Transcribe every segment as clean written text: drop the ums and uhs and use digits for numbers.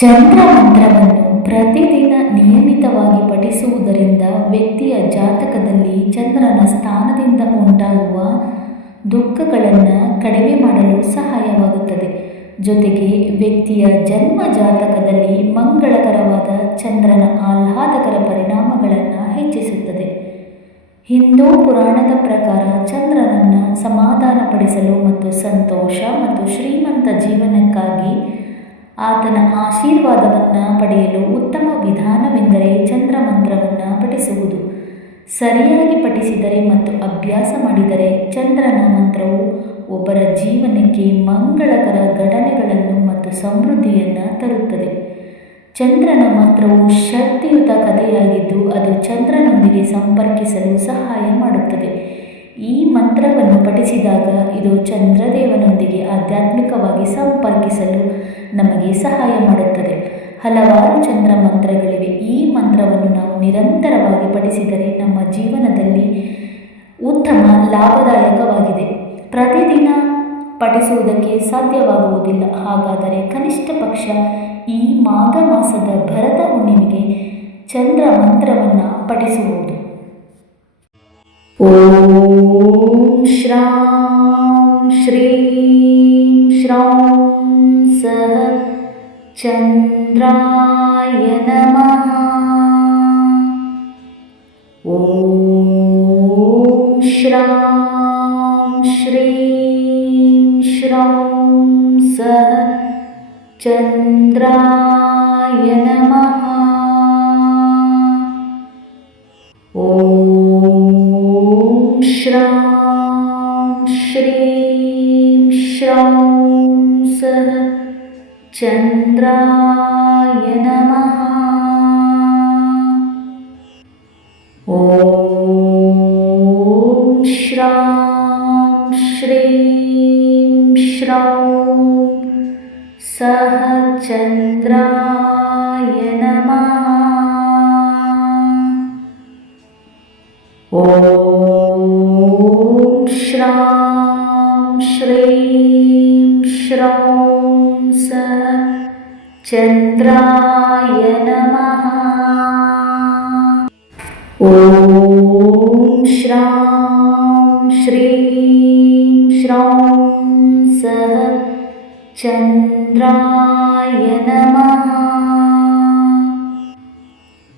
ಚಂದ್ರ ಮಂತ್ರವನ್ನು ಪ್ರತಿದಿನ ನಿಯಮಿತವಾಗಿ ಪಠಿಸುವುದರಿಂದ ವ್ಯಕ್ತಿಯ ಜಾತಕದಲ್ಲಿ ಚಂದ್ರನ ಸ್ಥಾನದಿಂದ ಉಂಟಾಗುವ ದುಃಖಗಳನ್ನು ಕಡಿಮೆ ಮಾಡಲು ಸಹಾಯವಾಗುತ್ತದೆ. ಜೊತೆಗೆ ವ್ಯಕ್ತಿಯ ಜನ್ಮ ಜಾತಕದಲ್ಲಿ ಮಂಗಳಕರವಾದ ಚಂದ್ರನ ಆಹ್ಲಾದಕರ ಪರಿಣಾಮಗಳನ್ನು ಹೆಚ್ಚಿಸುತ್ತದೆ. ಹಿಂದೂ ಪುರಾಣದ ಪ್ರಕಾರ ಚಂದ್ರನನ್ನು ಸಮಾಧಾನಪಡಿಸಲು ಮತ್ತು ಸಂತೋಷ ಮತ್ತು ಶ್ರೀಮಂತ ಜೀವನಕ್ಕಾಗಿ ಆತನ ಆಶೀರ್ವಾದವನ್ನು ಪಡೆಯಲು ಉತ್ತಮ ವಿಧಾನವೆಂದರೆ ಚಂದ್ರ ಮಂತ್ರವನ್ನು ಪಠಿಸುವುದು. ಸರಿಯಾಗಿ ಪಠಿಸಿದರೆ ಮತ್ತು ಅಭ್ಯಾಸ ಮಾಡಿದರೆ ಚಂದ್ರನ ಮಂತ್ರವು ಒಬ್ಬರ ಜೀವನಕ್ಕೆ ಮಂಗಳಕರ ಘಟನೆಗಳನ್ನು ಮತ್ತು ಸಮೃದ್ಧಿಯನ್ನು ತರುತ್ತದೆ. ಚಂದ್ರನ ಮಂತ್ರವು ಶಕ್ತಿಯುತ ಕಥೆಯಾಗಿದ್ದು ಅದು ಚಂದ್ರನೊಂದಿಗೆ ಸಂಪರ್ಕಿಸಲು ಸಹಾಯ ಮಾಡುತ್ತದೆ. ಈ ಮಂತ್ರವನ್ನು ಪಠಿಸಿದಾಗ ಇದು ಚಂದ್ರದೇವನೊಂದಿಗೆ ಆಧ್ಯಾತ್ಮಿಕವಾಗಿ ಸಂಪರ್ಕಿಸಲು ನಮಗೆ ಸಹಾಯ ಮಾಡುತ್ತದೆ. ಹಲವಾರು ಚಂದ್ರ ಮಂತ್ರಗಳಿವೆ. ಈ ಮಂತ್ರವನ್ನು ನಾವು ನಿರಂತರವಾಗಿ ಪಠಿಸಿದರೆ ನಮ್ಮ ಜೀವನದಲ್ಲಿ ಉತ್ತಮ ಲಾಭದಾಯಕವಾಗಿದೆ. ಪ್ರತಿದಿನ ಪಠಿಸುವುದಕ್ಕೆ ಸಾಧ್ಯವಾಗುವುದಿಲ್ಲ. ಹಾಗಾದರೆ ಕನಿಷ್ಠ ಪಕ್ಷ ಈ ಮಾಘ ಮಾಸದ ಭರತ ಹುಣ್ಣಿಮೆಗೆ ಚಂದ್ರ ಮಂತ್ರವನ್ನು ಪಠಿಸುವುದು. ಓಂ ಶ್ರಾಂ ಶ್ರೀಂ ಶ್ರೌಂ ಸಃ ಚಂದ್ರಾಯ ನಮಃ. ಓಂ ಶ್ರಾಂ ಶ್ರೀಂ ಶ್ರೌಂ ಸಃ ಚಂದ್ರಾಯ ನಮಃ. ಓಂ ಶ್ರಾಂ ಶ್ರೀಂ ಶ್ರೌಂ ಸಃ ಚಂದ್ರಾಯ ನಮಃ. ಓಂ ಶ್ರಾಂ ಶ್ರೀಂ ಶ್ರೌಂ ಸಃ ಚಂದ್ರಾಯ ನಮಃ. ಓಂ ಶ್ರಾಂ ಶ್ರೀಂ ಶ್ರೌಂ ಸಃ ಚಂದ್ರಾಯ ನಮಃ. ಓಂ ಶ್ರಾಂ ಶ್ರೀಂ ಶ್ರೌಂ ಸಃ ಚಂದ್ರಾಯ ನಮಃ.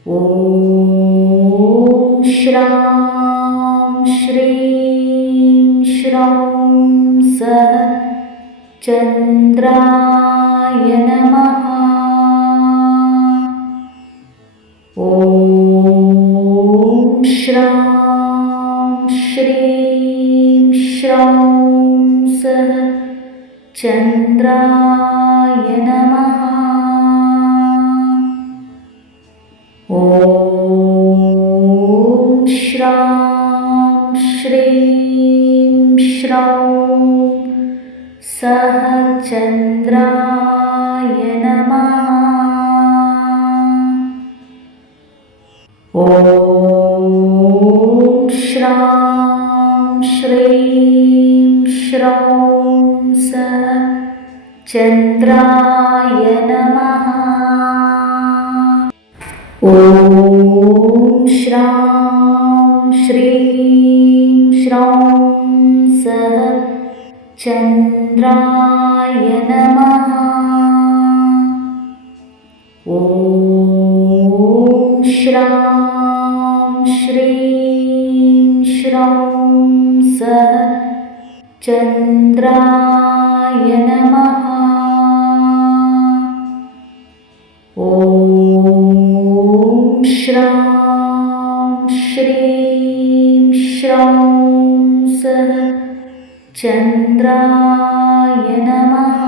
ಓಂ ಶ್ರಾಂ ಶ್ರೀಂ ಶ್ರೌಂ ಸಃ ಚಂದ್ರಾಯ ನಮಃ. ಓಂ ಶ್ರಾಂ ಶ್ರೀಂ ಶ್ರೌಂ ಸಃ ಚಂದ್ರಾಯ ನಮಃ. ಓಂ ಶ್ರಾಂ ಶ್ರೀಂ ಶ್ರೌಂ ಸಃ ಚಂದ್ರಾಯ ನಮಃ. ಓಂ ಶ್ರಾಂ ಶ್ರೀಂ ಶ್ರೌಂ ಸಃ ಚಂದ್ರಾಯ ನಮಃ. ಓಂ ಶ್ರಾಂ ಶ್ರೀಂ ಶ್ರೌಂ ಸಃ ಚಂದ್ರಾಯ ನಮಃ. ಓಂ ಶ್ರಾಂ ಶ್ರೀಂ ಶ್ರೌಂ ಸಃ ಚಂದ್ರಾಯ ನಮಃ. ಓಂ ಶ್ರಾಂ ಶ್ರೀಂ ಶ್ರೌಂ ಸಃ ಚಂದ್ರಾಯ ನಮಃ.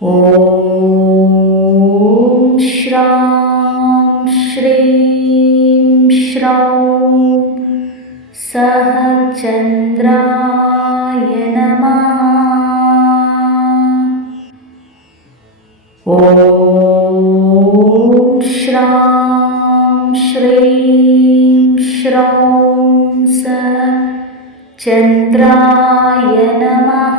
ಓಂ ಶ್ರಾಂ ಶ್ರೀಂ ಶ್ರೌಂ ಸಃ ಚಂದ್ರಾಯ ನಮಃ. ಓಂ ಶ್ರಾಂ ಶ್ರೀಂ ಶ್ರೌಂ ಸಃ ಚಂದ್ರಾಯ ನಮಃ.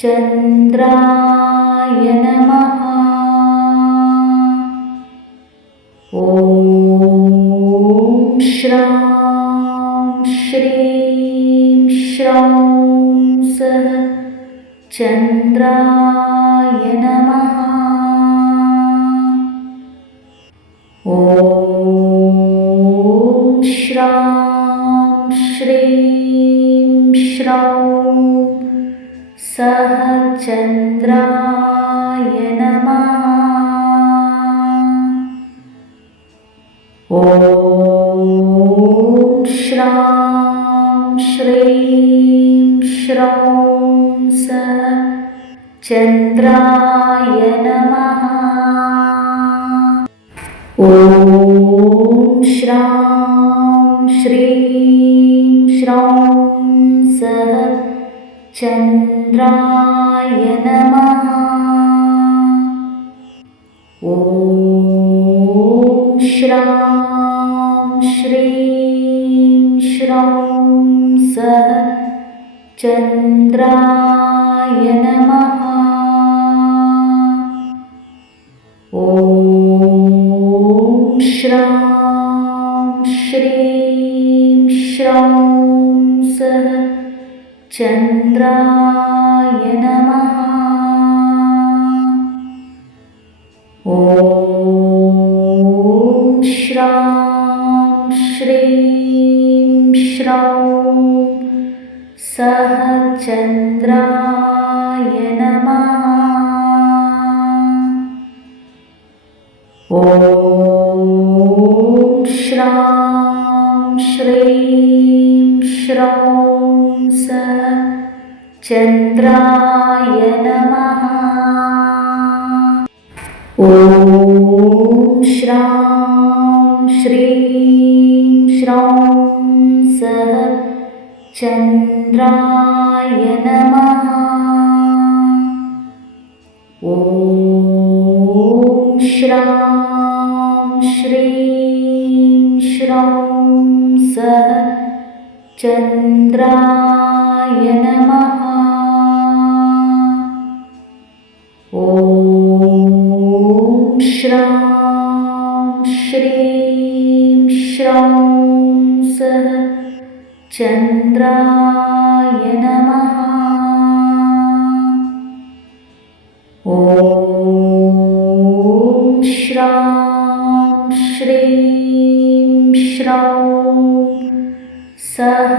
चन्द्राय नमः। ॐ श्रां श्रीं श्रौं सः चन्द्राय नमः। ॐ श्रां श्रीं श्रौं सः चन्द्राय नमः। ॐ श्रां श्रीं श्रौं सः चन्द्राय नमः। ॐ श्रां श्रीं श्रौं सः चन्द्राय नमः। ॐ श्रां श्रीं श्रौं सः चन्द्राय नमः। ॐ श्रां श्रीं श्रौं सः चन्द्राय नमः। ॐ श्रां श्रीं श्रौं सः चन्द्राय नमः। ॐ श्रां श्रीं श्रौं सः चन्द्राय नमः। ॐ श्रां श्रीं श्रौं सः चन्द्राय नमः। ॐ श्रां श्रीं श्रौं सः चन्द्राय नमः। ॐ श्रां श्रीं श्रौं सः चन्द्राय नमः। ॐ श्रां श्रीं श्रौं सः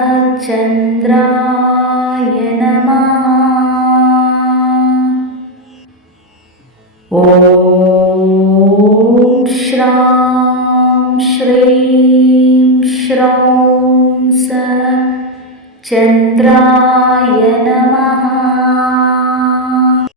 चन्द्राय नमः। ॐ श्रां श्रीं श्रौं सः चन्द्राय नमः।